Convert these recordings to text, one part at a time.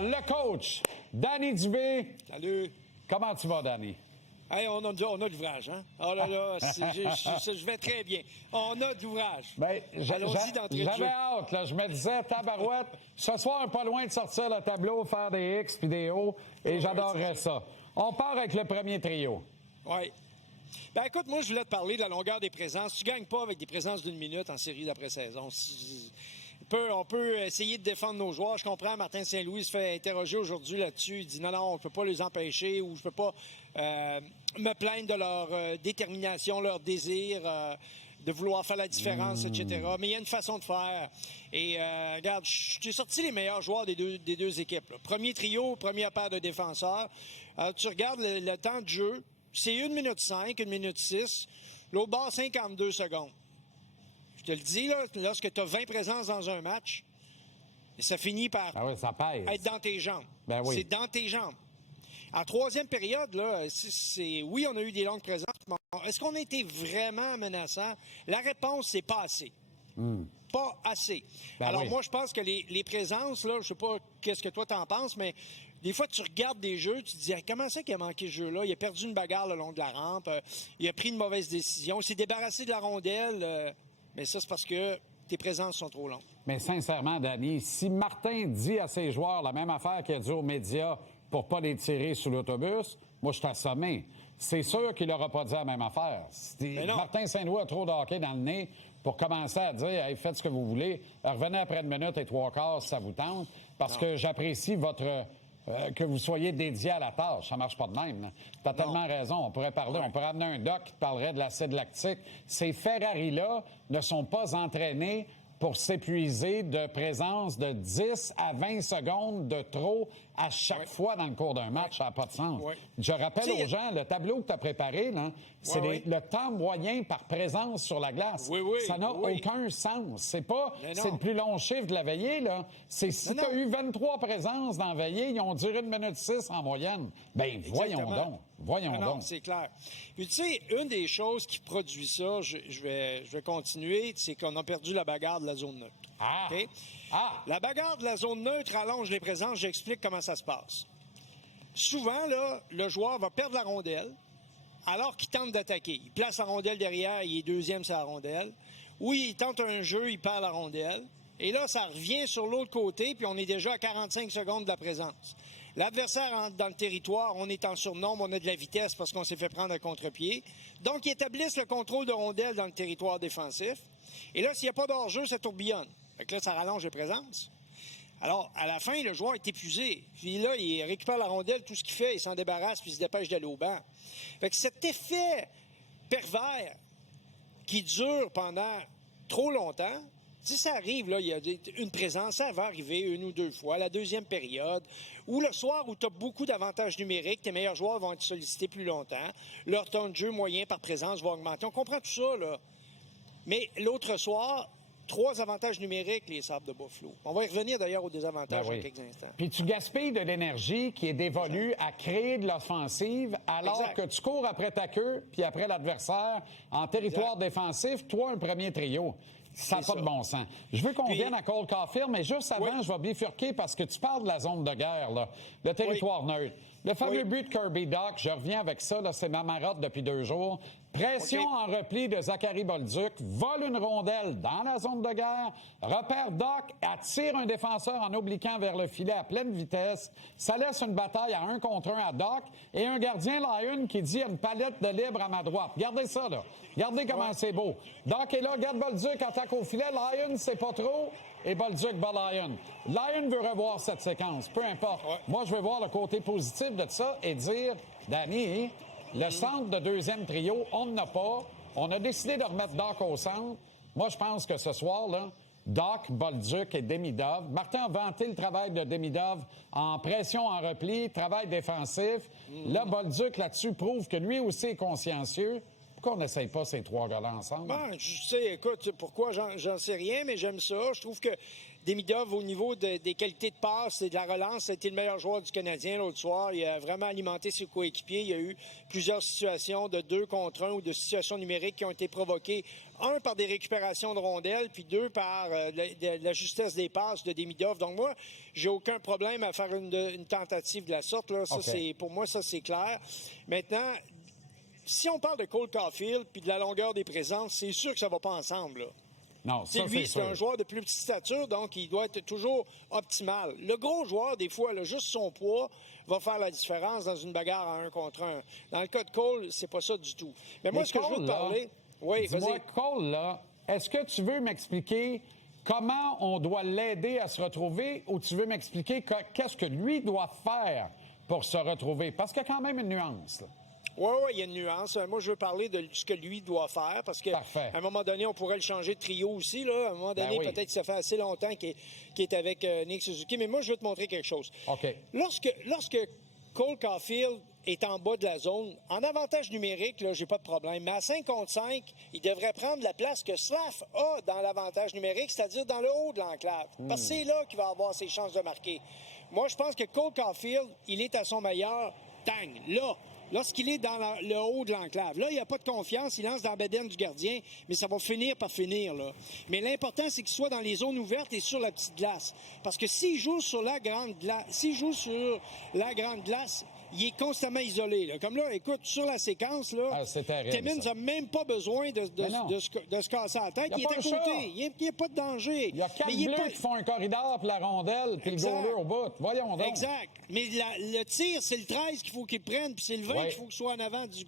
le coach, Danny Dubé. Salut. Comment tu vas, Danny? Hey, on a de l'ouvrage, hein? Oh là là, je vais très bien. On a de l'ouvrage. Ben, allons-y d'entrée de jeu. J'avais hâte, là. Je me disais, tabarouette, ce soir, pas loin de sortir le tableau, faire des X puis des O, et j'adorerais ça. On part avec le premier trio. Oui. Ben écoute, moi, je voulais te parler de la longueur des présences. Tu gagnes pas avec des présences d'une minute en série d'après-saison. On peut essayer de défendre nos joueurs. Je comprends, Martin Saint-Louis se fait interroger aujourd'hui là-dessus. Il dit non, on ne peut pas les empêcher ou je ne peux pas me plaindre de leur détermination, leur désir de vouloir faire la différence, etc. Mais il y a une façon de faire. Et regarde, j'ai sorti les meilleurs joueurs des deux équipes. Là. Premier trio, première paire de défenseurs. Alors, tu regardes le temps de jeu, c'est 1 minute 5, 1 minute 6. L'autre bord, 52 secondes. Je te le dis, là, lorsque tu as 20 présences dans un match, ça finit par ça pèse. être dans tes jambes. Ben oui. C'est dans tes jambes. En troisième période, là, oui, on a eu des longues présences. Mais est-ce qu'on a été vraiment menaçant? La réponse, c'est pas assez. Pas assez. Ben Alors, oui. moi, je pense que les présences, là, je sais pas qu'est-ce que toi t'en penses, mais des fois, tu regardes des jeux, tu te dis, comment ça qu'il a manqué ce jeu-là? Il a perdu une bagarre le long de la rampe, il a pris une mauvaise décision, il s'est débarrassé de la rondelle. Mais ça, c'est parce que tes présences sont trop longues. Mais sincèrement, Danny, si Martin dit à ses joueurs la même affaire qu'il a dit aux médias pour pas les tirer sous l'autobus, moi, je suis assommé. C'est sûr qu'il n'aura pas dit la même affaire. Martin Saint-Louis a trop de hockey dans le nez pour commencer à dire hey, faites ce que vous voulez, revenez après 1 minute et 3/4 si ça vous tente, parce que j'apprécie votre... que vous soyez dédié à la tâche. Ça marche pas de même. Tu as tellement raison. On pourrait parler, on pourrait amener un doc qui parlerait de l'acide lactique. Ces Ferrari-là ne sont pas entraînés pour s'épuiser de présence de 10 à 20 secondes de trop à chaque fois dans le cours d'un match. Ça n'a pas de sens. Je rappelle aux gens, le tableau que tu as préparé, là, c'est le temps moyen par présence sur la glace. Ça n'a aucun sens. C'est pas c'est le plus long chiffre de la veillée. Là. C'est si tu as eu 23 présences dans la veillée, ils ont duré 1 minute 6 en moyenne. Bien, voyons donc. Voyons donc. C'est clair. Puis, tu sais, une des choses qui produit ça, je vais continuer, c'est qu'on a perdu la bagarre de la zone neutre. Okay? La bagarre de la zone neutre allonge les présences. J'explique comment ça se passe. Souvent, là, le joueur va perdre la rondelle alors qu'il tente d'attaquer. Il place la rondelle derrière, il est deuxième sur la rondelle. Oui, il tente un jeu, il perd la rondelle. Et là, ça revient sur l'autre côté, puis on est déjà à 45 secondes de la présence. L'adversaire entre dans le territoire, on est en surnombre, on a de la vitesse parce qu'on s'est fait prendre un contre-pied. Donc, ils établissent le contrôle de rondelle dans le territoire défensif. Et là, s'il n'y a pas d'hors-jeu, ça tourbillonne. Fait que là, ça rallonge les présences. Alors, à la fin, le joueur est épuisé. Puis là, il récupère la rondelle, tout ce qu'il fait, il s'en débarrasse, puis il se dépêche d'aller au banc. Fait que cet effet pervers qui dure pendant trop longtemps, si ça arrive, là, il y a une présence, ça va arriver 1 ou 2 fois, la deuxième période, ou le soir où tu as beaucoup d'avantages numériques, tes meilleurs joueurs vont être sollicités plus longtemps, leur temps de jeu moyen par présence va augmenter. On comprend tout ça, là. Mais l'autre soir, 3 avantages numériques, les Sabres de Buffalo. On va y revenir d'ailleurs aux désavantages dans quelques instants. Puis tu gaspilles de l'énergie qui est dévolue à créer de l'offensive alors que tu cours après ta queue puis après l'adversaire en territoire défensif, toi, un premier trio. Ça n'a pas de bon sens. Je veux qu'on vienne à Cole Caulfield, mais juste avant, je vais bifurquer parce que tu parles de la zone de guerre, là, le territoire neutre. Le fameux but de Kirby Dach, je reviens avec ça, là, c'est ma marotte depuis 2 jours. Pression en repli de Zachary Bolduc, vole une rondelle dans la zone de guerre, repère Dach, attire un défenseur en obliquant vers le filet à pleine vitesse. Ça laisse une bataille à 1 contre 1 à Dach et un gardien Lyon qui dit « une palette de libre à ma droite ». Regardez ça, là. Regardez comment c'est beau. Dach est là, garde Bolduc, attaque au filet. Lyon, c'est pas trop. Et Bolduc bat Lyon. Lyon veut revoir cette séquence, peu importe. Moi, je veux voir le côté positif de ça et dire, Danny, le centre de deuxième trio, on n'en a pas. On a décidé de remettre Dach au centre. Moi, je pense que ce soir, là, Dach, Bolduc et Demidov. Martin a vanté le travail de Demidov en pression en repli, travail défensif. Là, Bolduc, là-dessus, prouve que lui aussi est consciencieux. Pourquoi on n'essaye pas ces 3 gars-là ensemble? Ben, je sais, écoute, pourquoi, j'en sais rien, mais j'aime ça. Je trouve que Demidov, au niveau des qualités de passe et de la relance, a été le meilleur joueur du Canadien l'autre soir. Il a vraiment alimenté ses coéquipiers. Il y a eu plusieurs situations de 2 contre 1 ou de situations numériques qui ont été provoquées. 1, par des récupérations de rondelles, puis 2, par la justesse des passes de Demidov. Donc moi, j'ai aucun problème à faire une tentative de la sorte. Là. Ça, pour moi, ça, c'est clair. Maintenant, si on parle de Cole Caulfield puis de la longueur des présences, c'est sûr que ça ne va pas ensemble. Là. Non, ça, c'est un joueur de plus petite stature, donc il doit être toujours optimal. Le gros joueur, des fois, là, juste son poids va faire la différence dans une bagarre à 1 contre 1. Dans le cas de Cole, c'est pas ça du tout. Mais moi, ce que je veux te parler... Oui, dis-moi, Cole, là, est-ce que tu veux m'expliquer comment on doit l'aider à se retrouver ou tu veux m'expliquer qu'est-ce que lui doit faire pour se retrouver? Parce qu'il y a quand même une nuance, là. Oui, il y a une nuance. Moi, je veux parler de ce que lui doit faire parce qu'à un moment donné, on pourrait le changer de trio aussi. Là. À un moment donné, peut-être que ça fait assez longtemps qu'il est avec Nick Suzuki. Mais moi, je veux te montrer quelque chose. OK. Lorsque Cole Caulfield est en bas de la zone, en avantage numérique, là, j'ai pas de problème. Mais à 5 contre 5, il devrait prendre la place que Slav a dans l'avantage numérique, c'est-à-dire dans le haut de l'enclave. Parce que c'est là qu'il va avoir ses chances de marquer. Moi, je pense que Cole Caulfield, il est à son meilleur, là. Lorsqu'il est dans le haut de l'enclave. Là, il n'y a pas de confiance. Il lance dans la bedaine du gardien, mais ça va finir par finir, là. Mais l'important, c'est qu'il soit dans les zones ouvertes et sur la petite glace. Parce que s'il joue sur la grande glace, il est constamment isolé. Là. Comme là, écoute, sur la séquence, là, Timmins n'a même pas besoin de se casser la tête. Il est à côté. Il n'y a pas de danger. Il y a 4 bleus qui font un corridor pour la rondelle, puis le goaler au bout. Voyons donc. Exact. Mais le tir, c'est le 13 qu'il faut qu'il prenne, puis c'est le 20 qu'il faut qu'il soit en avant du...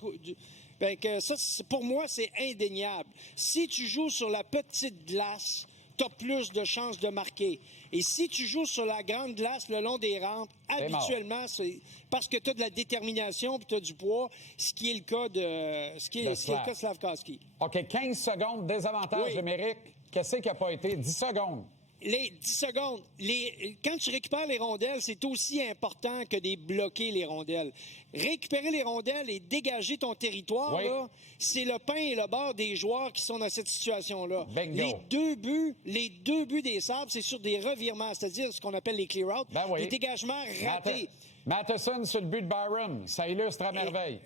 Fait que ça, pour moi, c'est indéniable. Si tu joues sur la petite glace, tu as plus de chances de marquer. Et si tu joues sur la grande glace le long des rampes, habituellement, c'est parce que tu as de la détermination et tu as du poids, ce qui est le cas de Slafkovský. OK, 15 secondes, désavantage numérique. Qu'est-ce qui n'a pas été? 10 secondes. Les 10 secondes. Quand tu récupères les rondelles, c'est aussi important que de bloquer les rondelles. Récupérer les rondelles et dégager ton territoire, là, c'est le pain et le beurre des joueurs qui sont dans cette situation-là. Bingo. Les deux buts des Sabres, c'est sur des revirements, c'est-à-dire ce qu'on appelle les clear-out, les dégagements ratés. Matheson sur le but de Byron, ça illustre à merveille.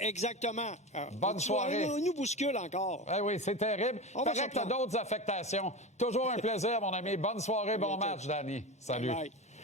Exactement. Bonne soirée. On nous bouscule encore. Oui, c'est terrible. Il paraît que tu as d'autres affectations. Toujours un plaisir, mon ami. Bonne soirée, bon match, Danny. Salut. Bye.